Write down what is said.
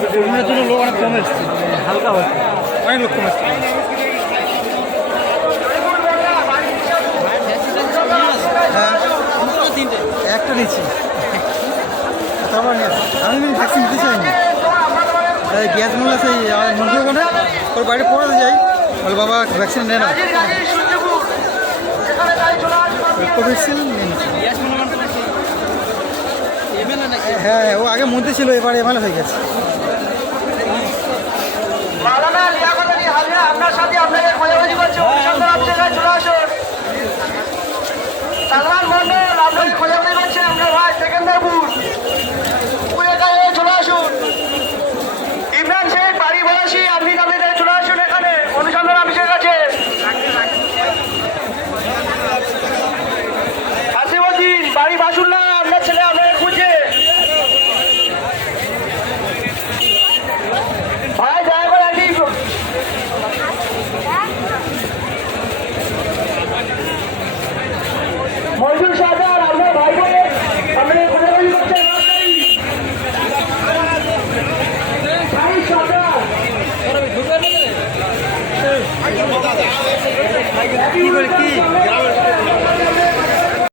টুর্নামেন্টের জন্য লোক অনেক কম এসছে, হালকা হচ্ছে, অনেক লোক কম এসছে। হ্যাঁ, একটা নিচ্ছি, তারপর আমি ভ্যাকসিন দিতে চাইনি। গ্যাস মূল্য সেই মন্ত্রী ওখানে ওর বাইরে পড়াতে যাই, বলে বাবা ভ্যাকসিন নেয় না, কোভিডশিল্ড নিয়ে। হ্যাঁ, ও আগে মন্ত্রী ছিল, এবার এমএলএ হয়ে গেছে। আপনার সাথে আপনাদের খোঁজাখুঁজি করছে, চলে আসুন। সালমান মন্ডল আপনাদের খোঁজাখুঁজি করছে, আপনার ভাই সেকেন্দারপুর চলে আসুন। ইমরান শেখ বাড়ি বলাসি, আপনি আপনাদের চলে আসুন এখানে অনুসন্ধান অফিসের কাছে। আসিমুদ্দিন বাড়ি বাসুল্লাহ, আপনার ছেলে আপনাদের খুঁজছে। ভাই দয়া করে একটি মজুর সরকার আপনার ভাই বোনের আপনাদের খোঁজাখুঁজি করছেন। কি